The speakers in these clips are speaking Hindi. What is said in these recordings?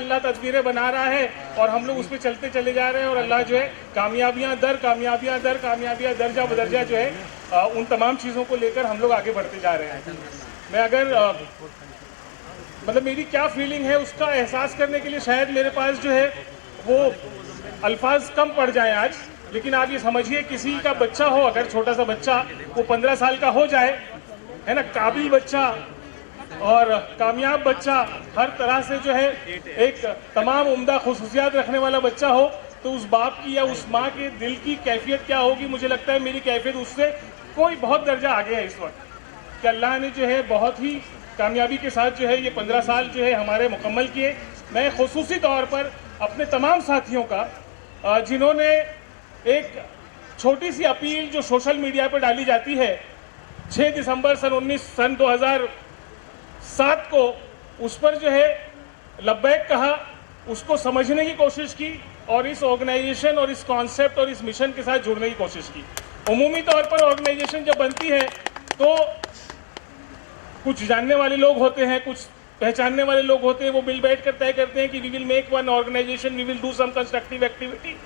अल्लाह तदबीरें बना रहा है और हम लोग उस पर चलते चले जा रहे हैं और अल्लाह जो है कामयाबियाँ दर्जा बदर्जा जो है उन तमाम चीज़ों को लेकर हम लोग आगे बढ़ते जा रहे हैं। मैं अगर मतलब मेरी क्या फीलिंग है उसका एहसास करने के लिए शायद मेरे पास जो है वो अल्फाज कम पड़ जाए आज, लेकिन आप ये समझिए किसी का बच्चा हो, अगर छोटा सा बच्चा वो 15 साल का हो जाए, है ना, काबिल बच्चा और कामयाब बच्चा, हर तरह से जो है एक तमाम उम्दा खुसूसियात रखने वाला बच्चा हो, तो उस बाप की या उस माँ के दिल की कैफियत क्या होगी। मुझे लगता है मेरी कैफियत उससे कोई बहुत दर्जा आगे है इस वक्त कि अल्लाह ने जो है बहुत ही कामयाबी के साथ जो है ये 15 साल जो है हमारे मुकम्मल किए। मैं खुसूसी तौर पर अपने तमाम साथियों का जिन्होंने एक छोटी सी अपील जो सोशल मीडिया पर डाली जाती है 6 दिसंबर सन 2007 को, उस पर जो है लब्बैक कहा, उसको समझने की कोशिश की और इस ऑर्गेनाइजेशन और इस कॉन्सेप्ट और इस मिशन के साथ जुड़ने की कोशिश की। उमूमी तौर पर ऑर्गेनाइजेशन जब बनती है तो कुछ जानने वाले लोग होते हैं, कुछ पहचानने वाले लोग होते हैं, वो मिल बैठ कर तय करते हैं कि we will make one organization, we will do some constructive activity.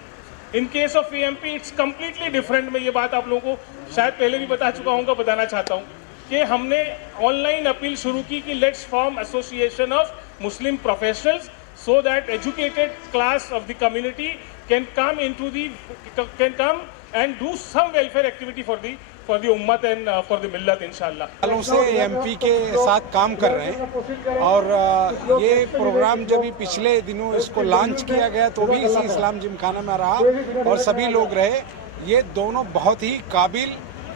In case of AMP it's completely different. मैं ये बात आप लोगों को शायद पहले भी बता चुका हूँ, बताना चाहता हूँ कि हमने ऑनलाइन अपील शुरू की कि let's form association of Muslim professionals so that educated class of the community can come and do some welfare activity for the ummah and for the millat inshallah। सालों से एमपी के साथ काम कर रहे हैं और ये प्रोग्राम जब भी पिछले दिनों इसको लॉन्च किया गया तो भी इसी इस्लाम जिमखाना में रहा और सभी लोग रहे। ये दोनों बहुत ही काबिल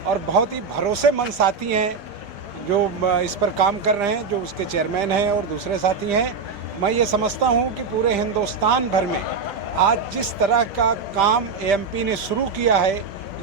और बहुत ही भरोसेमंद साथी हैं जो इस पर काम कर रहे हैं, जो उसके चेयरमैन हैं और दूसरे साथी हैं। मैं ये समझता हूँ कि पूरे हिंदुस्तान भर में आज जिस तरह का काम एएमपी ने शुरू किया है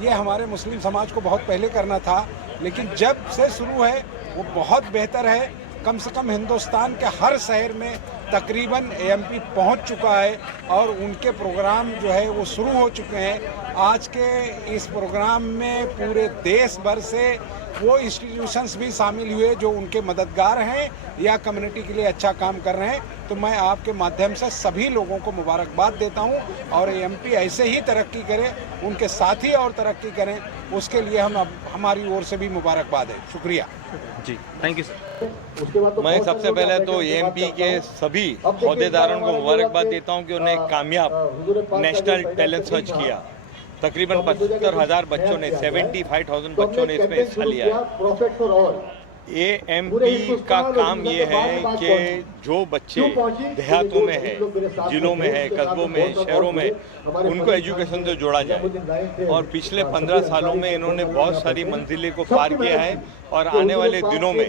ये हमारे मुस्लिम समाज को बहुत पहले करना था, लेकिन जब से शुरू है वो बहुत बेहतर है। कम से कम हिंदुस्तान के हर शहर में तकरीबन एएमपी पहुंच चुका है और उनके प्रोग्राम जो है वो शुरू हो चुके हैं। आज के इस प्रोग्राम में पूरे देश भर से वो इंस्टीट्यूशंस भी शामिल हुए जो उनके मददगार हैं या कम्युनिटी के लिए अच्छा काम कर रहे हैं। तो मैं आपके माध्यम से सभी लोगों को मुबारकबाद देता हूं और एएमपी ऐसे ही तरक्की करे, उनके साथी और तरक्की करें, उसके लिए हमारी ओर से भी मुबारकबाद है। शुक्रिया जी, थैंक यू सर। मैं सबसे पहले तो एएमपी के सभी अहदेदारों को मुबारकबाद देता हूं कि उन्हें कामयाब नेशनल टैलेंट सर्च किया। तकरीबन 75,000 बच्चों ने 75,000 बच्चों ने इसमें हिस्सा लिया है। एएमपी का काम ये है कि जो बच्चे देहातों में है, जिलों में है, कस्बों में, शहरों में, उनको एजुकेशन से जोड़ा जाए और पिछले 15 सालों में इन्होंने बहुत सारी मंजिलें को पार किया है और आने वाले दिनों में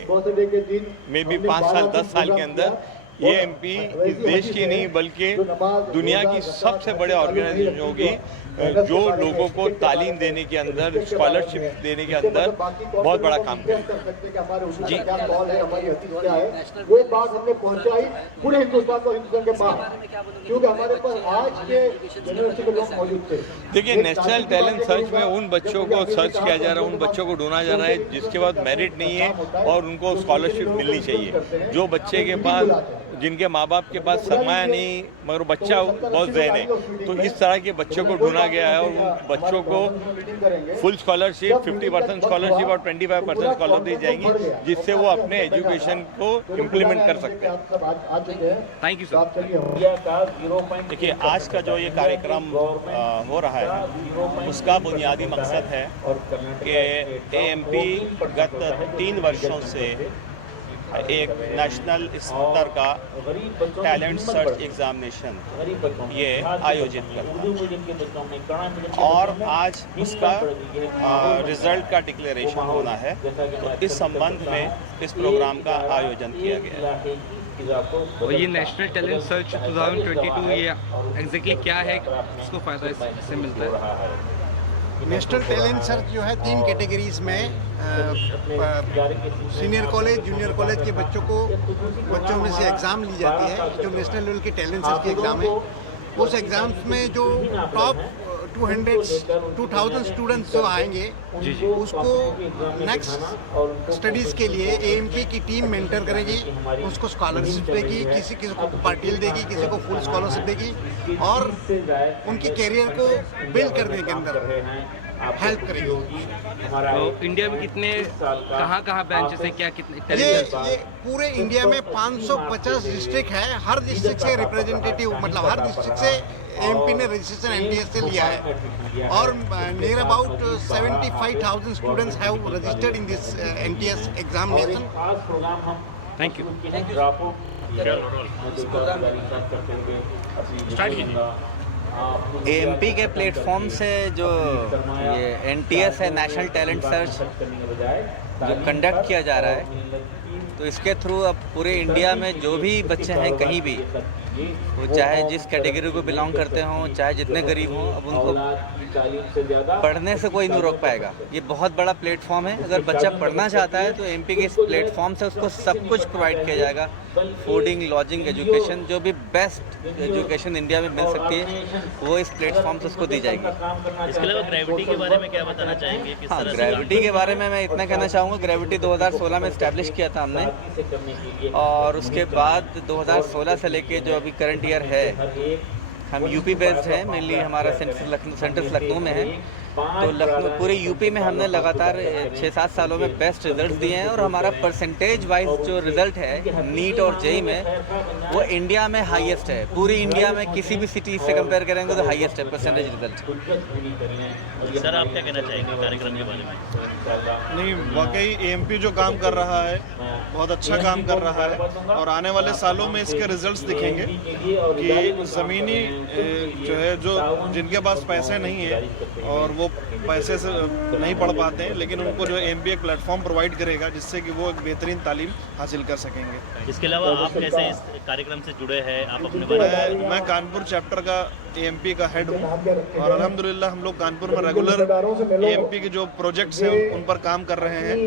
भी 5 साल 10 साल के अंदर एएमपी इस देश की नहीं बल्कि दुनिया की सबसे बड़े ऑर्गेनाइजेशन होगी जो लोगों को तालीम देने के अंदर, स्कॉलरशिप देने के अंदर बहुत बड़ा काम करेगी। जी, वो बात हमने पहुंचाई पूरे हिंदुस्तान को, हिंदुस्तान के बाहर, क्योंकि हमारे पास आज के यूनिवर्सिटी के लोग मौजूद थे। देखिए, नेशनल टैलेंट सर्च में उन बच्चों को सर्च किया जा रहा है, उन बच्चों को ढूंढा जा रहा है जिसके पास मेरिट नहीं है और उनको स्कॉलरशिप मिलनी चाहिए। जो बच्चे के पास, जिनके माँ बाप के पास सरमाया नहीं मगर बच्चा बहुत ज़हन है, तो इस तरह के बच्चों को ढूंढा गया है और उन बच्चों को फुल स्कॉलरशिप, 50% स्कॉलरशिप और 25% स्कॉलरशिप दी जाएगी जिससे वो अपने एजुकेशन को इम्प्लीमेंट कर सकते हैं। Thank you sir. देखिए, आज का जो ये कार्यक्रम हो रहा है उसका बुनियादी मकसद है कि एएमपी गत 3 वर्षों से एक नेशनल स्तर का टैलेंट सर्च एग्जामिनेशन ये आयोजित करता है और आज उसका रिजल्ट का डिक्लेरेशन होना है। तो इस संबंध में इस प्रोग्राम का आयोजन किया गया है। और ये नेशनल टैलेंट सर्च 2022 ये एग्जैक्टली क्या है, उसको फ़ायदा इससे मिलता है? नेशनल टैलेंट सर्च जो है 3 कैटेगरीज में सीनियर कॉलेज, जूनियर कॉलेज के बच्चों में से एग्ज़ाम ली जाती है जो नेशनल लेवल की टैलेंट सर्च की एग्ज़ाम है। उस एग्ज़ाम्स में जो टॉप 2000 स्टूडेंट्स जो आएंगे उसको नेक्स्ट स्टडीज़ के लिए एएमपी की टीम मेंटर करेगी, उसको स्कॉलरशिप देगी, किसी को पार्टियल देगी, किसी को फुल स्कॉलरशिप देगी और उनकी कैरियर को बिल्ड करने के अंदर हेल्प करेगी। तो इंडिया में कितने कहाँ ब्रांचेस हैं, क्या कितने ये पूरे इंडिया में 550 डिस्ट्रिक्ट है, हर डिस्ट्रिक्ट से रिप्रेजेंटेटिव, मतलब हर डिस्ट्रिक्ट से एमपी ने रजिस्ट्रेशन एनटीएस से लिया है और near about 75,000 students have registered in this NTS examination. Thank you. AMP के प्लेटफॉर्म से जो ये एनटीएस है, नेशनल टैलेंट सर्च, जो कंडक्ट किया जा रहा है, तो इसके थ्रू अब पूरे इंडिया में जो भी बच्चे हैं कहीं भी, वो चाहे जिस कैटेगरी को बिलोंग करते हों, चाहे जितने गरीब हों, अब उनको पढ़ने से कोई नहीं रोक पाएगा। ये बहुत बड़ा प्लेटफॉर्म है। अगर बच्चा पढ़ना चाहता है तो एमपी के इस प्लेटफॉर्म से उसको सब कुछ प्रोवाइड किया जाएगा, फूडिंग, लॉजिंग, एजुकेशन, जो भी बेस्ट एजुकेशन इंडिया में मिल सकती है वो इस प्लेटफॉर्म से उसको दी जाएगी। इसके अलावा ग्रेविटी के बारे में क्या बताना चाहेंगे? हाँ, ग्रेविटी के बारे में मैं इतना कहना चाहूँगा, ग्रेविटी 2016 में इस्टेब्लिश किया था हमने और उसके बाद 2016 से लेके जो अभी करंट ईयर है, हम यूपी बेस्ड हैं, मेनली हमारा सेंटर्स लखनऊ में है। तो लखनऊ पूरे यूपी में हमने लगातार 6-7 सालों में बेस्ट रिजल्ट्स दिए हैं और हमारा परसेंटेज वाइज जो रिज़ल्ट है नीट और जेई में वो इंडिया में हाईएस्ट है। पूरी इंडिया में किसी भी सिटी से कंपेयर करेंगे तो हाईएस्ट है परसेंटेज रिजल्ट। सर, आप क्या कहना चाहेंगे कार्यक्रम के बारे में? नहीं, वाकई एएमपी जो काम कर रहा है बहुत अच्छा काम कर रहा है और आने वाले सालों में इसके रिजल्ट्स दिखेंगे कि ज़मीनी जो है, जो जिनके पास पैसे नहीं है और वो पैसे से नहीं पढ़ पाते हैं, लेकिन उनको जो एमपी एक प्लेटफॉर्म प्रोवाइड करेगा जिससे कि वो एक बेहतरीन तालीम हासिल कर सकेंगे। इसके अलावा आप कैसे इस कार्यक्रम से जुड़े हैं? आप अपने बारे में? मैं कानपुर चैप्टर का एएमपी का हेड हूँ और अल्हम्दुलिल्लाह हम लोग कानपुर में रेगुलर एएमपी के जो प्रोजेक्ट्स हैं उन पर काम कर रहे हैं।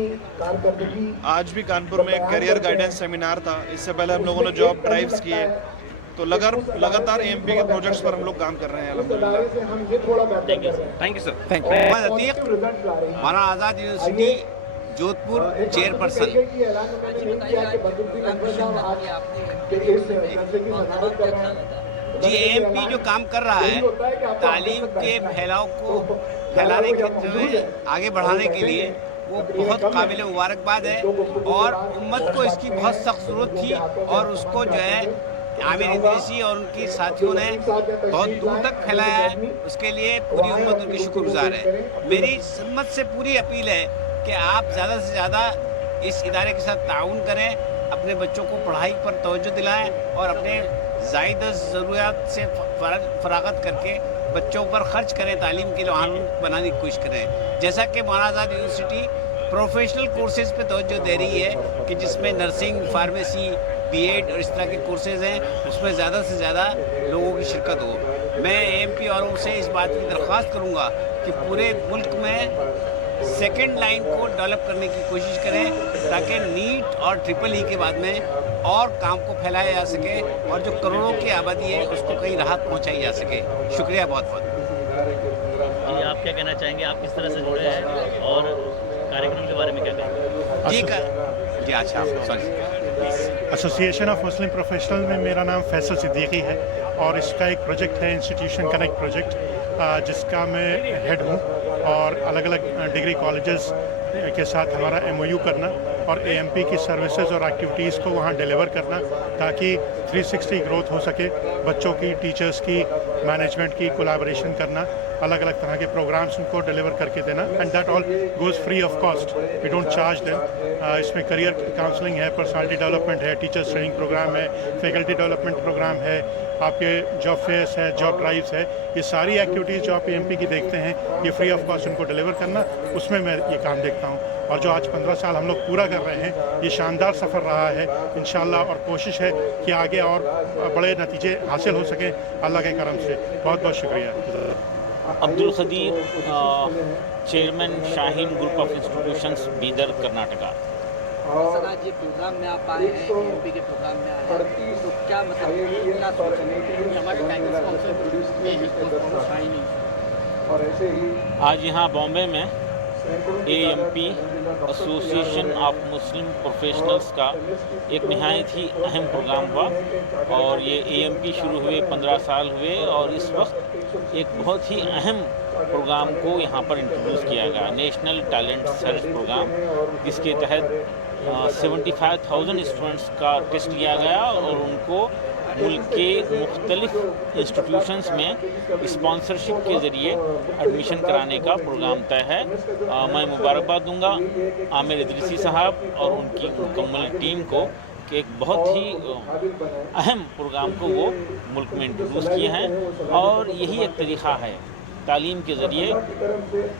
आज भी कानपुर में एक करियर गाइडेंस सेमिनार था, इससे पहले हम लोगों ने जॉब ड्राइव्स किए, तो लगातार एमपी के प्रोजेक्ट्स पर हम लोग काम कर रहे हैं अल्हम्दुलिल्लाह। Thank you sir. Thank you. Mohammad Atiq, Maulana Azad university Jodhpur chairperson. जी, एएमपी जो काम कर रहा है तालीम के फैलाव को फैलाने के जो आगे बढ़ाने के लिए, वो बहुत काबिल मुबारकबाद है और उम्मत को इसकी बहुत सख्त ज़रूरत थी और उसको जो है आमिर इदरीसी और उनकी साथियों ने बहुत दूर तक फैलाया है। उसके लिए पूरी उम्मत उनकी शुक्रगुजार है। मेरी उम्मत से पूरी अपील है कि आप ज़्यादा से ज़्यादा इस इदारे के साथ ताउन करें, अपने बच्चों को पढ़ाई पर तवज्जो दिलाएं और अपने ज़ायदा ज़रूरियात से फरागत करके बच्चों पर ख़र्च करें, तालीम के लिए वाहन बनाने की कोशिश करें। जैसा कि मौलाना आज़ाद यूनिवर्सिटी प्रोफेशनल कोर्सेज़ पे तवज्जो दे रही है कि जिसमें नर्सिंग, फार्मेसी, बीएड और इस तरह के कोर्सेज़ हैं, उसमें ज़्यादा से ज़्यादा लोगों की शिरकत हो। मैं एमपी वालों से इस बात की दरख्वास्त करूँगा कि पूरे मुल्क में सेकेंड लाइन को डेवलप करने की कोशिश करें ताकि नीट और ट्रिपल ई के बाद में और काम को फैलाया जा सके और जो करोड़ों की आबादी है उसको कहीं राहत पहुंचाई जा सके। शुक्रिया बहुत बहुत। जी, आप क्या कहना चाहेंगे? आप किस तरह से जुड़े हैं और कार्यक्रम के बारे में क्या कहेंगे? जी अच्छा, sorry. Association of Muslim professional में मेरा नाम फैसल सिद्दीकी है और इसका एक प्रोजेक्ट है इंस्टीट्यूशन कनेक्ट प्रोजेक्ट, जिसका मैं हेड हूँ और अलग अलग डिग्री कॉलेजेस के साथ हमारा MOU करना और AMP की सर्विसेज और एक्टिविटीज़ को वहाँ डिलीवर करना ताकि 360 ग्रोथ हो सके, बच्चों की, टीचर्स की, मैनेजमेंट की कोलैबोरेशन करना, अलग अलग तरह के प्रोग्राम्स उनको डिलीवर करके देना, and that all goes free of cost, we don't charge them. इसमें करियर काउंसलिंग है, पर्सनालिटी डेवलपमेंट है, टीचर्स ट्रेनिंग प्रोग्राम है, फैकल्टी डेवलपमेंट प्रोग्राम है, आपके जॉब फेयर्स है, जॉब ड्राइव्स है, ये सारी एक्टिविटीज़ जो आप AMP की देखते हैं ये फ्री ऑफ कॉस्ट उनको डिलीवर करना, उसमें मैं ये काम देखता हूँ। और जो आज 15 साल हम लोग पूरा कर रहे हैं, ये शानदार सफ़र रहा है इंशाल्लाह, और कोशिश है कि आगे और बड़े नतीजे हासिल हो सकें अल्लाह के करम से। बहुत बहुत शुक्रिया। Abdul Khadir, chairman Shaheen group of institutions, Bidar, Karnataka. Sir, आज ये प्रोग्राम में आप आए हैं, AMP के प्रोग्राम में आए हैं, तो क्या मतलब क्या सोच रहे हैं हमारे आज यहाँ बॉम्बे में AMP association of Muslim professionals का एक नहायत ही अहम प्रोग्राम हुआ और ये AMP शुरू हुए 15 साल हुए और इस वक्त एक बहुत ही अहम प्रोग्राम को यहाँ पर इंट्रोड्यूस किया गया, नेशनल टैलेंट सर्च प्रोग्राम, जिसके तहत 75,000 स्टूडेंट्स का टेस्ट लिया गया और उनको मुल्क के मुख्तलिफ इंस्टीट्यूशंस में स्पॉन्सरशिप के ज़रिए एडमिशन कराने का प्रोग्राम तय है। मैं मुबारकबाद दूंगा आमिर इदरीसी साहब और उनकी मुकम्मल टीम को कि एक बहुत ही अहम प्रोग्राम को वो मुल्क में इंट्रोड्यूस किए हैं और यही एक तरीक़ा है तालीम के ज़रिए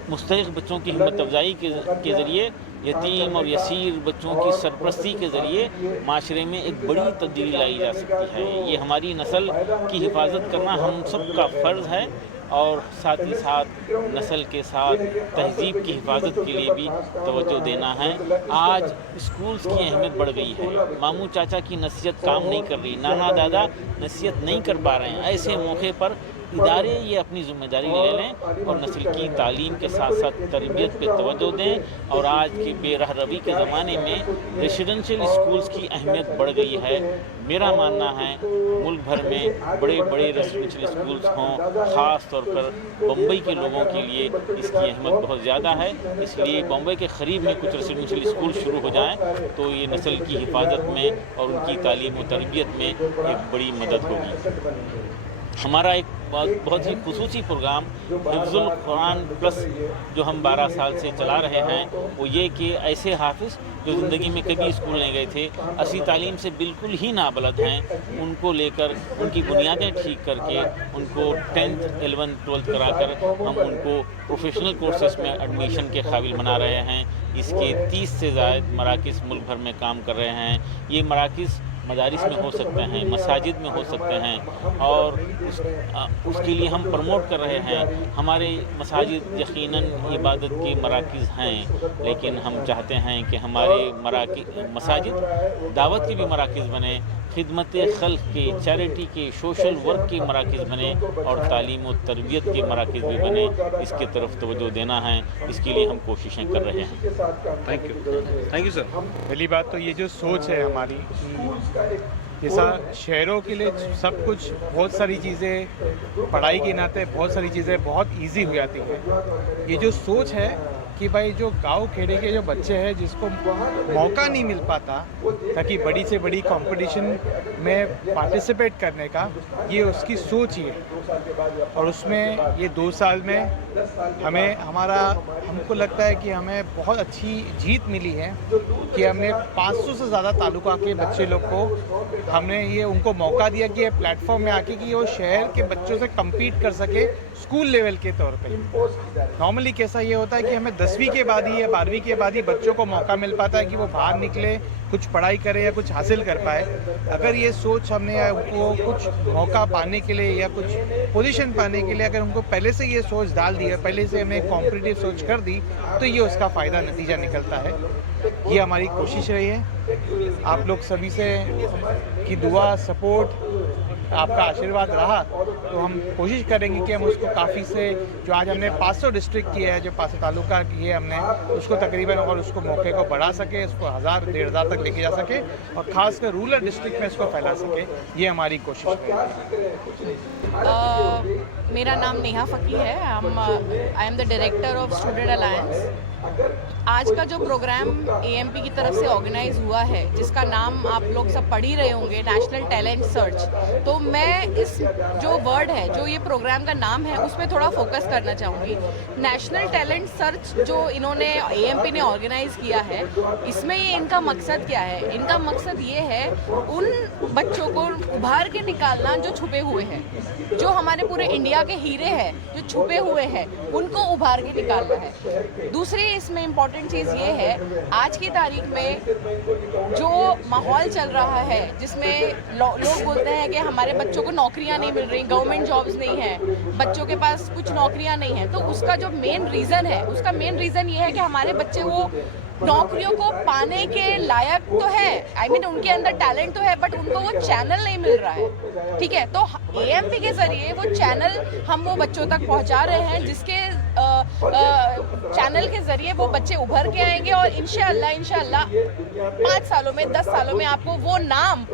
मुस्तहिक़ बच्चों की हिम्मत अफजाई के ज़रिए यतीम और यसीर बच्चों की सरपरस्ती के ज़रिए माशरे में एक बड़ी तब्दीली लाई जा सकती है। ये हमारी नस्ल की हिफाजत करना हम सब का फ़र्ज़ है और साथ ही साथ नस्ल के साथ तहज़ीब की हिफाजत के लिए भी तवज्जो देना है। आज स्कूल्स की अहमियत बढ़ गई है, मामू चाचा की नसीहत काम नहीं कर रही, नाना दादा नसीहत नहीं कर पा रहे हैं। ऐसे मौके पर इदारे ये अपनी ज़िम्मेदारी ले लें और नस्ल की तालीम के साथ साथ तरबियत पे तवज्जो दें। और आज के बेराह रवी के ज़माने में रेसिडेंशियल स्कूल्स की अहमियत बढ़ गई है। मेरा मानना है मुल्क भर में बड़े बड़े रेसिडेंशियल स्कूल्स हों, ख़ास तौर पर बम्बई के लोगों के लिए इसकी अहमियत बहुत ज़्यादा है। इसलिए बम्बई के करीब में कुछ रेसिडेंशियल स्कूल शुरू हो जाएं तो ये नस्ल की हिफाजत में और उनकी तालीम और तरबियत में एक बड़ी मदद होगी। हमारा एक बहुत ही खुसूसी प्रोग्राम हिफ्ज़ुल कुरान प्लस जो हम 12 साल से चला रहे हैं वो ये कि ऐसे हाफिज़ जो ज़िंदगी में कभी स्कूल नहीं गए थे, असली तालीम से बिल्कुल ही नाबलद हैं, उनको लेकर उनकी बुनियादें ठीक करके उनको 10th 11th 12th कराकर हम उनको प्रोफेशनल कोर्सेज में एडमिशन के काबिल बना रहे हैं। इसके 30 से ज़ायद मराकिज़ मुल्क भर में काम कर रहे हैं। ये मराकिज़ मदारिस में हो सकते हैं, मसाजिद में हो सकते हैं और उसके लिए हम प्रमोट कर रहे हैं। हमारे मसाजिद यकीनन इबादत के मराकिज़ हैं, लेकिन हम चाहते हैं कि हमारे मसाजिद दावत के भी मराकिज़ बने, खिदमत खल्क़ के, चैरिटी के, सोशल वर्क के मराकिज़ बने और तालीम और तरबियत के मराकिज़ भी बने। इसकी तरफ तवज्जो देना है, इसके लिए हम कोशिशें कर रहे हैं। Thank you sir. पहली बात तो ये जो सोच है हमारी, जैसा शहरों के लिए सब कुछ बहुत सारी चीज़ें पढ़ाई के नाते बहुत सारी चीज़ें बहुत इजी हो जाती हैं। ये जो सोच है कि भाई जो गांव खेड़े के जो बच्चे हैं जिसको मौका नहीं मिल पाता ताकि बड़ी से बड़ी कंपटीशन में पार्टिसिपेट करने का, ये उसकी सोच ही है। और उसमें ये 2 साल में हमको लगता है कि हमें बहुत अच्छी जीत मिली है कि हमने 500 से ज़्यादा तालुका के बच्चे लोग को हमने ये उनको मौका दिया कि ये प्लेटफॉर्म में आके कि वो शहर के बच्चों से कम्पीट कर सके स्कूल लेवल के तौर पे। नॉर्मली कैसा ये होता है कि हमें 10वीं के बाद ही या 12वीं के बाद ही बच्चों को मौका मिल पाता है कि वो बाहर निकले, कुछ पढ़ाई करे या कुछ हासिल कर पाए। अगर ये सोच हमने उनको कुछ मौका पाने के लिए या कुछ पोजीशन पाने के लिए अगर उनको पहले से ये सोच डाल दी है, पहले से हमें कॉम्पिटिटिव सोच कर दी, तो ये उसका फ़ायदा नतीजा निकलता है। ये हमारी कोशिश रही है। आप लोग सभी से की दुआ, सपोर्ट, आपका आशीर्वाद रहा तो हम कोशिश करेंगे कि हम उसको काफ़ी से जो आज हमने 500 डिस्ट्रिक्ट किया है, जो 500 तालुका किए हमने, उसको तकरीबन और उसको मौके को बढ़ा सके, उसको 1000 1,500 तक लेके जा सके और ख़ासकर रूरल डिस्ट्रिक्ट में इसको फैला सके। ये हमारी कोशिश है। मेरा नाम नेहा फ़की है। I am the director of student alliance. आज का जो प्रोग्राम AMP की तरफ से ऑर्गेनाइज हुआ है, जिसका नाम आप लोग सब पढ़ ही रहे होंगे, नेशनल टैलेंट सर्च, तो मैं इस जो वर्ड है, जो ये प्रोग्राम का नाम है, उस पर थोड़ा फोकस करना चाहूँगी। नेशनल टैलेंट सर्च जो इन्होंने AMP ने ऑर्गेनाइज किया है, इसमें ये इनका मकसद क्या है? इनका मकसद ये है उन बच्चों को उभार के निकालना जो छुपे हुए हैं, जो हमारे पूरे इंडिया के हीरे हैं, जो छुपे हुए हैं, उनको उभार के निकालना है। दूसरी इसमें इम्पॉर्टेंट चीज़ ये है, आज की तारीख में जो माहौल चल रहा है जिसमें लोग बोलते हैं कि हमारे बच्चों को नौकरियां नहीं मिल रही, गवर्नमेंट जॉब्स नहीं है, बच्चों के पास कुछ नौकरियां नहीं हैं, तो उसका जो मेन रीज़न है, उसका मेन रीज़न ये है कि हमारे बच्चे वो नौकरियों को पाने के लायक तो है, आई मीन उनके अंदर टैलेंट तो है, बट उनको वो चैनल नहीं मिल रहा है। ठीक है, तो एएमपी के जरिए वो चैनल हम वो बच्चों तक पहुंचा रहे हैं, जिसके चैनल के जरिए वो बच्चे उभर के आएंगे और इंशाल्लाह 5 सालों में 10 सालों में आपको वो नाम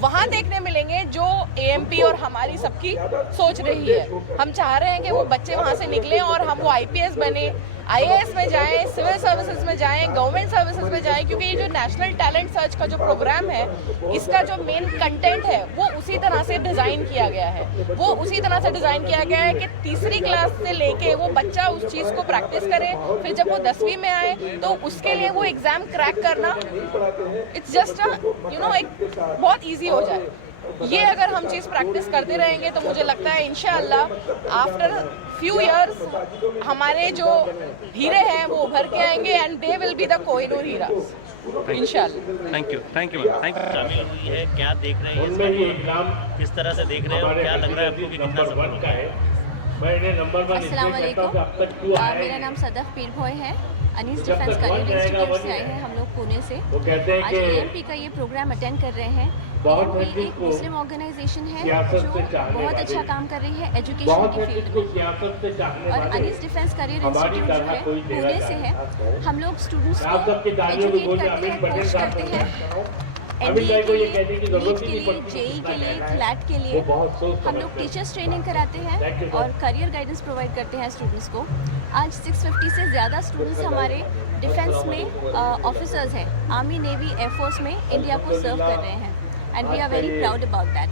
वहाँ देखने मिलेंगे जो एएमपी और हमारी सबकी सोच रही है। हम चाह रहे हैं कि वो बच्चे वहाँ से निकलें और हम वो आईपीएस बने, आईएएस में जाएं, सिविल सर्विसेज में जाएं, गवर्नमेंट सर्विसेज में जाएं, क्योंकि ये जो नेशनल टैलेंट सर्च का जो प्रोग्राम है, इसका जो मेन कंटेंट है वो उसी तरह से डिज़ाइन किया गया है। वो उसी तरह से डिज़ाइन किया गया है कि तीसरी क्लास से लेके वो बच्चा उस चीज़ को प्रैक्टिस करे, फिर जब वो 10वीं में आए तो उसके लिए वो एग्ज़ाम क्रैक करना इट्स जस्ट एक बहुत ईजी हो जाए। ये अगर हम चीज़ प्रैक्टिस करते रहेंगे तो मुझे लगता है इंशाअल्लाह आफ्टर फ्यू इयर्स हमारे जो हीरे हैं वो उभर के आएंगे and they will be the Kohinoor हीरास इंशाअल्लाह। थैंक यू शामिल हुई है, क्या देख रहे हैं इसका प्रोग्राम, किस तरह से देख रहे हैं और क्या लग रहा है आपको कि कितना सफल होगा? अस्सलाम वालेकुम, मेरा नाम सदफ पीर भोई है। अनीस डिफेंस करियर इंस्टीट्यूट से आए हैं हम लोग पुणे से। आज एएमपी का ये प्रोग्राम अटेंड कर रहे हैं। एएमपी एक मुस्लिम ऑर्गेनाइजेशन है जो बहुत अच्छा काम कर रही है एजुकेशन की फील्ड में, और अनीस डिफेंस करियर इंस्टीट्यूट जो है पुणे से है। हम लोग स्टूडेंट्स को एजुकेट करते हैं, कोच करते हैं, एनडीए के लिए, नीट के लिए, जेई के लिए, क्लैट के लिए हम लोग टीचर्स ट्रेनिंग कराते हैं और करियर गाइडेंस प्रोवाइड करते हैं स्टूडेंट्स को। आज 650 से ज़्यादा स्टूडेंट्स हमारे डिफेंस में ऑफिसर्स हैं, आर्मी, नेवी, एयरफोर्स में इंडिया को सर्व कर रहे हैं and we are very proud about that.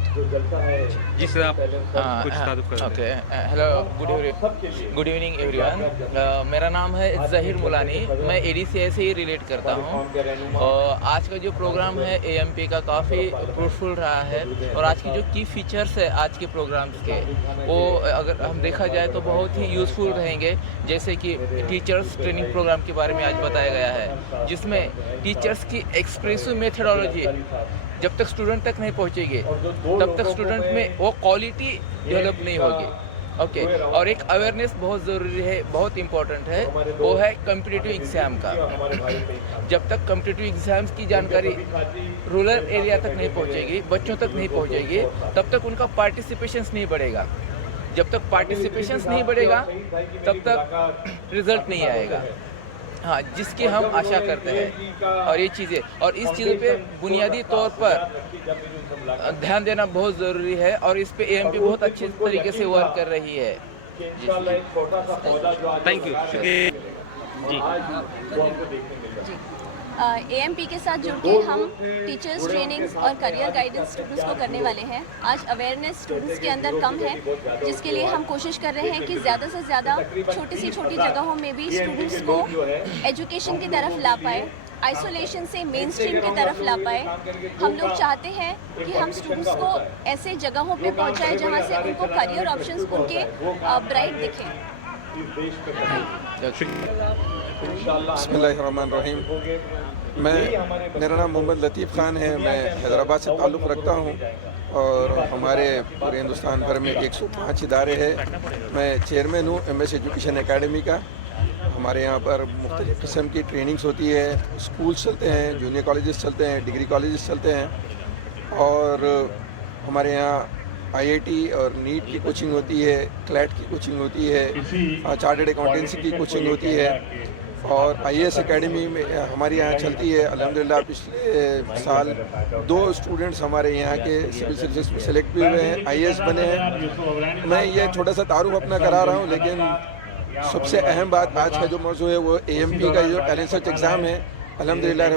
जी सर, आप कुछ तारुफ करें। Okay, hello, good evening everyone. मेरा नाम है ज़हीर मुलानी, मैं एडीसीआई से ही रिलेट करता हूँ। और आज का जो प्रोग्राम है एएमपी का काफ़ी फ्रूटफुल रहा है, और आज की जो की फीचर्स है आज के प्रोग्राम्स के, वो अगर हम देखा जाए तो बहुत ही यूज़फुल रहेंगे। जैसे कि टीचर्स ट्रेनिंग प्रोग्राम के बारे में आज बताया गया है, जिसमें टीचर्स की एक्सप्रेसिव मेथडोलॉजी जब तक स्टूडेंट तक नहीं पहुंचेगी तब तक स्टूडेंट में वो क्वालिटी डेवलप नहीं होगी। ओके, और एक अवेयरनेस बहुत ज़रूरी है, बहुत इम्पोर्टेंट है, वो है कॉम्पिटिटिव एग्ज़ाम का। जब तक कॉम्पिटिटिव एग्ज़ाम्स की जानकारी रूरल एरिया तक नहीं पहुंचेगी, बच्चों तक नहीं पहुंचेगी, तब तक उनका पार्टिसिपेशंस नहीं बढ़ेगा। जब तक पार्टिसिपेशंस नहीं बढ़ेगा तब तक रिजल्ट नहीं आएगा। हाँ, जिसकी हम आशा करते हैं, और ये चीज़ें और इस चीज़ों पे बुनियादी तौर पर ध्यान देना बहुत ज़रूरी है, और इस पे एएमपी बहुत अच्छे तरीके से वर्क कर रही है। थैंक यू, शुक्रिया जी। एएमपी के साथ जुड़ के हम टीचर्स ट्रेनिंग्स और करियर गाइडेंस स्टूडेंट्स को करने वाले हैं। आज अवेयरनेस स्टूडेंट्स के अंदर कम है, जिसके लिए हम कोशिश कर रहे हैं कि ज़्यादा से ज़्यादा छोटी सी छोटी जगहों में भी स्टूडेंट्स को एजुकेशन की तरफ ला पाए, आइसोलेशन से मेन स्ट्रीम की तरफ ला पाए। हम लोग चाहते हैं कि हम स्टूडेंट्स को ऐसे जगहों पे पहुंचाएं जहां से उनको करियर ऑप्शंस उनके ब्राइट दिखें। बिस्मिल्लाहिर्रहमानिर्रहीम। मेरा नाम मोहम्मद लतीफ़ ख़ान है, मैं हैदराबाद से ताल्लुक़ रखता हूँ, और हमारे पूरे हिंदुस्तान भर में 105 इदारे हैं। मैं चेयरमैन हूँ एमएस एजुकेशन एकेडमी का। हमारे यहाँ पर मुख्तलिफ़ किस्म की ट्रेनिंग्स होती है, स्कूल्स चलते हैं, जूनियर कॉलेजेस चलते हैं, डिग्री कॉलेजेस चलते हैं, और हमारे यहाँ आईआईटी और नीट की कोचिंग होती है, क्लैट की कोचिंग होती है, चार्टर्ड अकाउंटेंसी की कोचिंग होती है, और आईएएस एकेडमी में हमारे यहाँ चलती है। अल्हम्दुलिल्लाह पिछले साल 2 स्टूडेंट्स हमारे यहाँ के सिविल सर्विसेज में सेलेक्ट भी हुए हैं, आईएएस बने हैं। मैं ये छोटा सा तारुफ अपना करा रहा हूँ, लेकिन सबसे अहम बात आज का जो मौजू है वो एएमपी का जो टैलेंट सर्च एग्ज़ाम है। अल्हम्दुलिल्लाह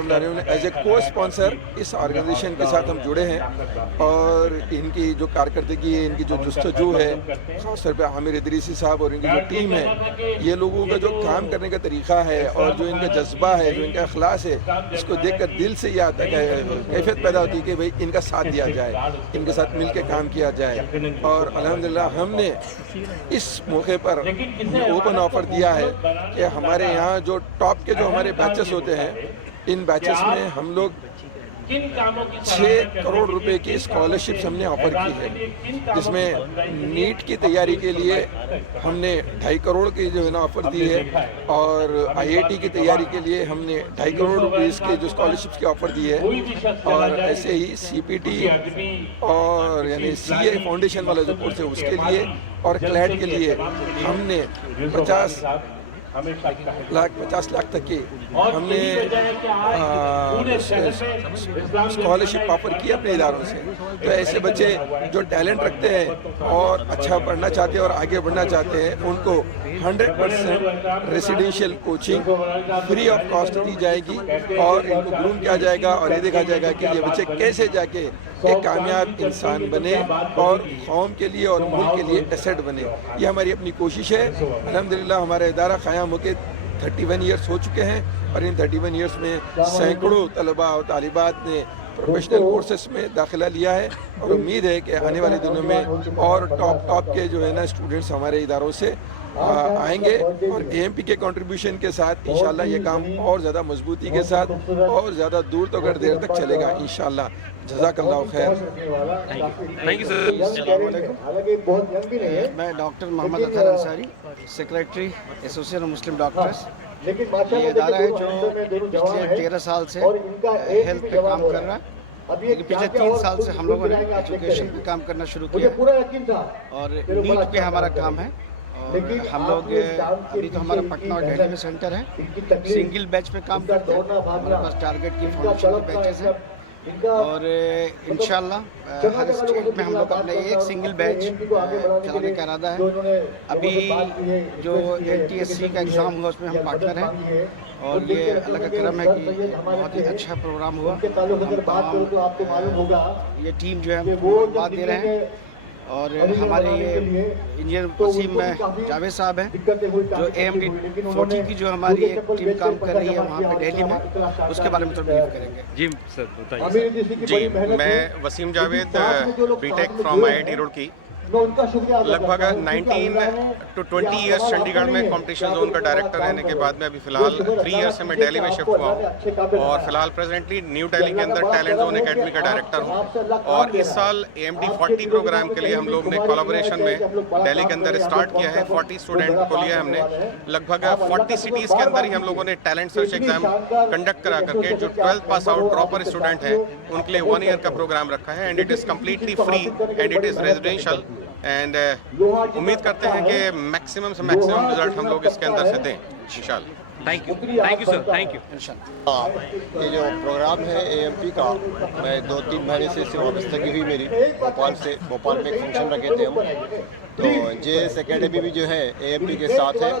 एज ए को स्पॉन्सर इस ऑर्गेनाइजेशन के साथ हम जुड़े हैं, और इनकी जो कारकर्दगी है, इनकी जो जुस्तजू है, ख़ासतौर पे आमिर इदरीसी साहब और इनकी जो टीम है, ये लोगों का जो काम करने का तरीक़ा है और जो इनका जज्बा है, जो इनका अखलास है, इसको देख कर दिल से ये आता है, कैफियत पैदा होती है कि भाई इनका साथ दिया जाए, इनके साथ मिल के काम किया जाए। और अल्हम्दुलिल्लाह हमने इस मौके पर ओपन ऑफ़र दिया है कि हमारे यहाँ जो टॉप के जो हमारे बैचेस होते हैं, इन बैचेस में हम लोग 6 करोड़ रुपए की स्कॉलरशिप हमने ऑफर की है, जिसमें नीट की तैयारी के लिए हमने 2.5 करोड़ की जो है ना ऑफर दी है, और IIT की तैयारी के लिए हमने 2.5 करोड़ रुपीस के जो स्कॉलरशिप की ऑफर दी है, और ऐसे ही CPT और यानी CA फाउंडेशन वाला जो कोर्स है उसके लिए, और क्लैट के लिए हमने 50 लाख तक की हमने स्कॉलरशिप ऑफर की अपने इदारों से। तो ऐसे बच्चे जो टैलेंट रखते हैं और अच्छा पढ़ना चाहते हैं और आगे बढ़ना चाहते हैं, उनको 100% residential coaching free of cost दी जाएगी, और इनको ग्रूम किया जाएगा, और ये देखा जाएगा कि ये बच्चे कैसे जाके एक कामयाब इंसान बने और कौम के लिए और मुल्क के लिए एसेट बने। ये हमारी अपनी कोशिश है। अल्हम्दुलिल्लाह हमारा इदारा क़याम होकर 31 ईयर्स हो चुके हैं, और इन 31 ईयर्स में सैकड़ों तलबा और तालिबात ने प्रोफेशनल कोर्सेस में दाखिला लिया है, और उम्मीद है कि आने वाले दिनों में और टॉप के जो है ना स्टूडेंट्स हमारे इदारों से आएंगे, और AMP के कंट्रीब्यूशन के साथ इंशाल्लाह ये काम और ज़्यादा मजबूती के साथ और ज़्यादा दूर तक देर तक चलेगा इंशाल्लाह। जज़ाकल्लाह खैर। Thank you sir. मैं doctor Mohammad Athar Ansari, secretary association of Muslim doctors. ये इदारा है जो पिछले 13 साल से हेल्थ पे काम कर रहा है, लेकिन पिछले 3 साल से हम लोगों ने एजुकेशन पे काम करना शुरू किया है, और नीट पे हमारा काम है। और हम लोग अभी तो हमारा पटना और दिल्ली में सेंटर है, सिंगल बैच पे काम करते हैं। हमारे पास टारगेट की फाउंडेशन के बैचेस हैं, और इंशाल्लाह हर स्टेट में हम लोग अपने एक सिंगल बैच चलाने का इरादा है। अभी जो NTSC का एग्ज़ाम हुआ उसमें हम पार्टनर हैं, और ये अल्लाह का करम है कि बहुत ही अच्छा प्रोग्राम हुआ। ये टीम जो है बात दे रहे हैं, और हमारे ये इंजीनियर वसीम जावेद साहब हैं जो AMD 40 की जो हमारी एक टीम काम कर रही है वहाँ पे दिल्ली में, उसके बारे में थोड़ा ब्रीफ करेंगे। जी सर बताइए। जी, मैं Wasim Javed, BTech from IIT Roorkee. लगभग 19 to 20 ईयर्स चंडीगढ़ में कंपटीशन जोन का डायरेक्टर रहने के बाद में अभी फ़िलहाल 3 ईयर्स से मैं दिल्ली में शिफ्ट हुआ हूँ, और फिलहाल प्रेजेंटली न्यू दिल्ली के अंदर टैलेंट जोन एकेडमी का डायरेक्टर हूँ। और इस साल AMD 40 प्रोग्राम के लिए हम लोग ने कोलैबोरेशन में दिल्ली के अंदर स्टार्ट किया है। 40 स्टूडेंट को लिया हमने, लगभग 40 सिटीज़ के अंदर ही हम लोगों ने टैलेंट सर्च एग्जाम कंडक्ट करा करके जो 12th pass out dropper student हैं उनके लिए 1 ईयर का प्रोग्राम रखा है, and it is completely free and it is residential. And उम्मीद करते हैं कि मैक्सिमम से मैक्सिमम रिजल्ट हम लोग इसके अंदर से दें इंशाल्लाह। Thank you sir, thank you. ये जो प्रोग्राम है AMP का, मैं 2-3 महीने से इससे वाबस्तगी हुई मेरी, भोपाल में एक फंक्शन रखे थे हम, तो JS एकेडमी भी जो है AMP के साथ है।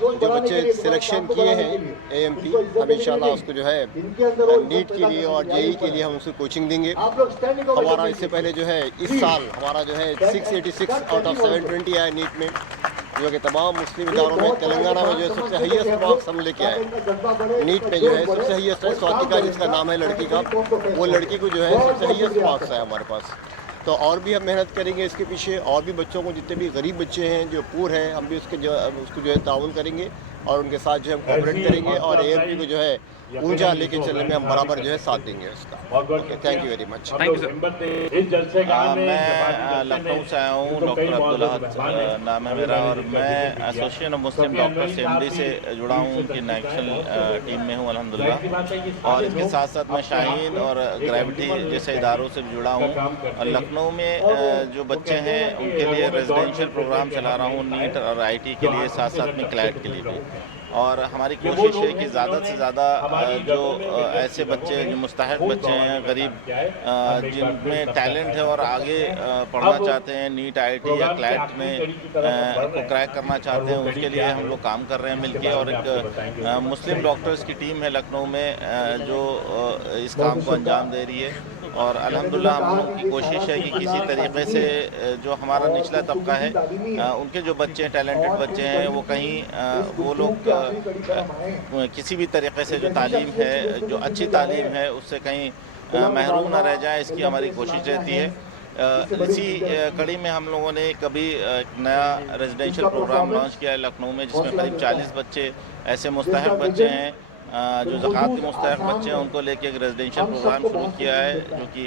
जो बच्चे सिलेक्शन किए हैं AMP, हम इंशाल्लाह उसको जो है नीट के लिए और JEE के लिए हम उसको कोचिंग देंगे। हमारा इससे पहले जो है इस साल हमारा जो है 686 आउट ऑफ 720 आया नीट में, जो कि तमाम मुस्लिम इदारों में तेलंगाना में जो है सबसे हाईएस्ट मार्क्स हम लेके आए। नीट पे जो है सबसे हाईएस्ट है स्वातिका जिसका नाम है लड़की का, वो लड़की को जो है सबसे हाईएस्ट मार्क्स है हमारे पास। तो और भी हम मेहनत करेंगे इसके पीछे, और भी बच्चों को जितने भी गरीब बच्चे हैं जो पूर हैं, हम भी उसको जो है ताउन करेंगे और उनके साथ जो है कोऑपरेट करेंगे, और AMP को जो है ऊंचा लेके चलने में हम बराबर जो है साथ देंगे उसका। Okay, thank you very much. Thank you sir. मैं लखनऊ से आया हूँ, डॉक्टर अब्दुल्ला नाम है मेरा, और मैं association of Muslim doctors AMD से जुड़ा हूँ, उनकी नेशनल टीम में हूँ अल्हम्दुलिल्लाह। और इसके साथ साथ मैं शाहीन और ग्रेविटी जैसे इदारों से जुड़ा हूँ। लखनऊ में जो बच्चे हैं उनके लिए रेजिडेंशियल प्रोग्राम चला रहा हूँ, नीट और IT के लिए, साथ साथ में क्लैट के लिए भी। और हमारी कोशिश है कि ज़्यादा से ज़्यादा जो ऐसे बच्चे जो मुस्तहिक बच्चे हैं, गरीब, जिनमें टैलेंट है और आगे पढ़ना चाहते हैं, नीट IIT या क्लैट में को क्रैक करना चाहते हैं, उसके लिए हम लोग काम कर रहे हैं मिलके। और एक मुस्लिम डॉक्टर्स की टीम है लखनऊ में जो इस काम को अंजाम दे रही है। और अल्हम्दुलिल्लाह हम लोग की कोशिश है कि किसी तरीके से जो हमारा निचला तबका है, उनके जो बच्चे हैं, टैलेंटेड बच्चे हैं, वो कहीं वो लोग किसी भी तरीके से जो तालीम है, जो अच्छी तालीम है, उससे कहीं महरूम ना रह जाए, इसकी हमारी कोशिश रहती है। इसी कड़ी में हम लोगों ने कभी एक नया रेजिडेंशियल प्रोग्राम लॉन्च किया है लखनऊ में, जिसमें करीब 40 बच्चे ऐसे मुस्तहिक बच्चे हैं जो ज़कात के मुस्तहक़ बच्चे हैं उनको लेके एक रेजिडेंशियल प्रोग्राम शुरू किया है, जो कि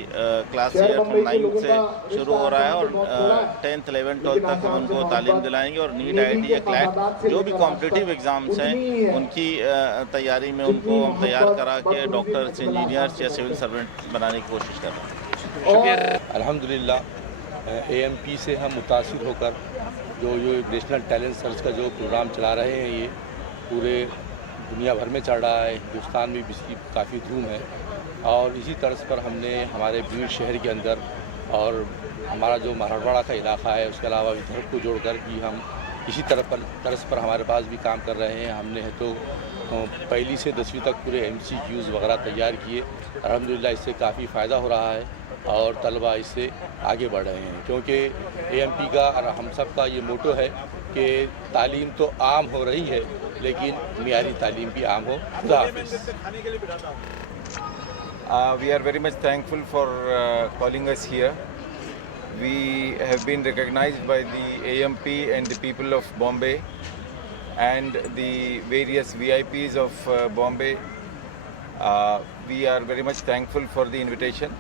क्लास 8 और 9 से शुरू हो रहा है और 10th 11th 12th तक हम उनको तालीम दिलाएंगे और नीट IIT या क्लैट जो भी कॉम्पिटिटिव एग्ज़ाम्स हैं उनकी तैयारी में उनको हम तैयार करा के डॉक्टर्स, इंजीनियर्स या सिविल सर्वेंट बनाने की कोशिश कर रहे हैं। अल्हम्दुलिल्लाह AMP से हम मुतासिर होकर जो नेशनल टैलेंट सर्च का जो प्रोग्राम चला रहे हैं, ये पूरे दुनिया भर में चल रहा है, हिंदुस्तान में भी इसकी काफ़ी धूम है। और इसी तर्ज पर हमने हमारे भीड़ शहर के अंदर और हमारा जो मराठवाड़ा का इलाका है उसके अलावा विदर्भ को जोड़कर भी हम इसी तर्ज पर हमारे पास भी काम कर रहे हैं। हमने है तो पहली से 10वीं तक पूरे MCQs वगैरह तैयार किए। अल्हम्दुलिल्लाह इससे काफ़ी फ़ायदा हो रहा है और तलबा इससे आगे बढ़ रहे हैं, क्योंकि AMP का और हम सब का ये मोटो है कि तालीम तो आम हो रही है लेकिन मियारी तालीम भी आम हो। खुदा हाफिज़। We are very much thankful for calling us here. We have been recognized by the AMP and the people of Bombay and the various VIPs of Bombay. We are very much thankful for the invitation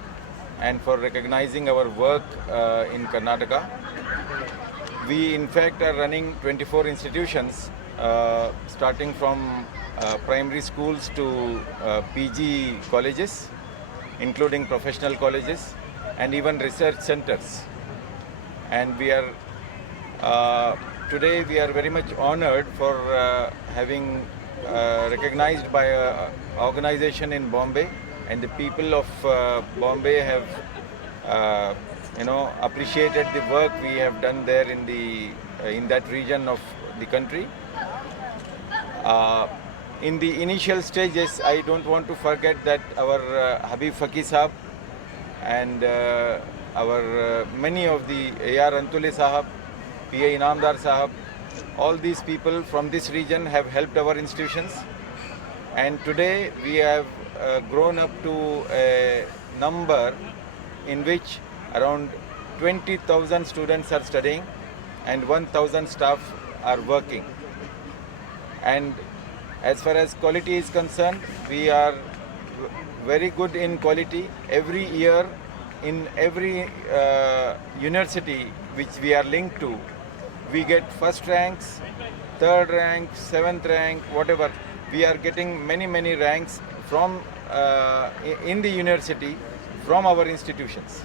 and for recognizing our work in Karnataka. We in fact are running 24 institutions starting from primary schools to PG colleges, including professional colleges and even research centers. And we are today we are very much honored for having recognized by an organization in Bombay, and the people of Bombay have appreciated the work we have done there in that region of the country. In the initial stages, I don't want to forget that our Habib Faqih Sahab and our many of the A.R. Antule Sahab, P.A. Inamdar Sahab, all these people from this region have helped our institutions. And today we have grown up to a number in which around 20,000 students are studying and 1,000 staff are working. And as far as quality is concerned, we are very good in quality. Every year in every university which we are linked to, we get first ranks, third rank, seventh rank, whatever. We are getting many ranks from in the university from our institutions.